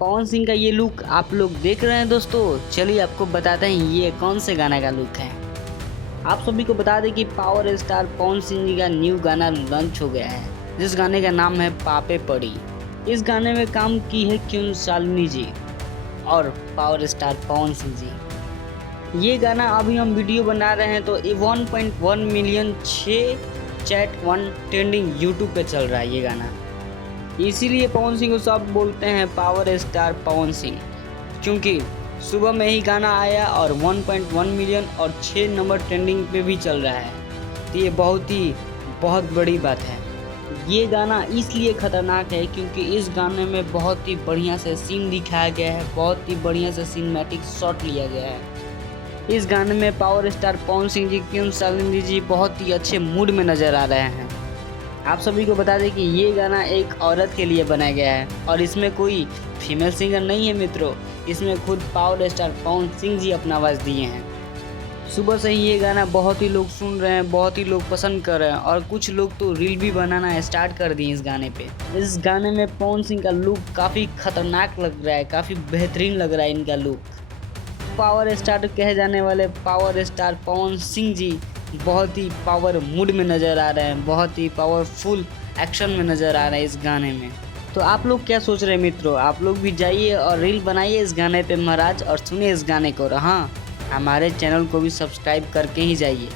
पवन सिंह का ये लुक आप लोग देख रहे हैं दोस्तों, चलिए आपको बताते हैं ये कौन से गाने का लुक है। आप सभी को बता दें कि पावर स्टार पवन सिंह जी का न्यू गाना लॉन्च हो गया है, जिस गाने का नाम है पापे पड़ी। इस गाने में काम की है क्यों शालिनी जी और पावर स्टार पवन सिंह जी। ये गाना अभी हम वीडियो बना रहे हैं तो 1.1 मिलियन 6 ट्रेंडिंग यूट्यूब पे चल रहा है ये गाना। इसीलिए पवन सिंह को सब बोलते हैं पावर स्टार पवन सिंह, क्योंकि सुबह में ही गाना आया और 1.1 मिलियन और 6 नंबर ट्रेंडिंग पे भी चल रहा है। तो ये बहुत बड़ी बात है। ये गाना इसलिए ख़तरनाक है क्योंकि इस गाने में बहुत ही बढ़िया से सीन दिखाया गया है, बहुत ही बढ़िया से सिनेमैटिक शॉट लिया गया है। इस गाने में पावर स्टार पवन सिंह जी क्यों शालिनी जी बहुत ही अच्छे मूड में नज़र आ रहे हैं। आप सभी को बता दें कि ये गाना एक औरत के लिए बनाया गया है और इसमें कोई फीमेल सिंगर नहीं है मित्रों, इसमें खुद पावर स्टार पवन सिंह जी अपना आवाज़ दिए हैं। सुबह से ही ये गाना बहुत ही लोग सुन रहे हैं, बहुत ही लोग पसंद कर रहे हैं और कुछ लोग तो रील भी बनाना स्टार्ट कर दिए इस गाने पे। इस गाने में पवन सिंह का लुक काफ़ी खतरनाक लग रहा है, काफ़ी बेहतरीन लग रहा है इनका लुक। पावर स्टार कहे जाने वाले पावर स्टार पवन सिंह जी बहुत ही पावर मूड में नज़र आ रहे हैं, बहुत ही पावरफुल एक्शन में नज़र आ रहे हैं इस गाने में। तो आप लोग क्या सोच रहे हैं मित्रों, आप लोग भी जाइए और रील बनाइए इस गाने पे महाराज और सुनिए इस गाने को। हाँ, हमारे चैनल को भी सब्सक्राइब करके ही जाइए।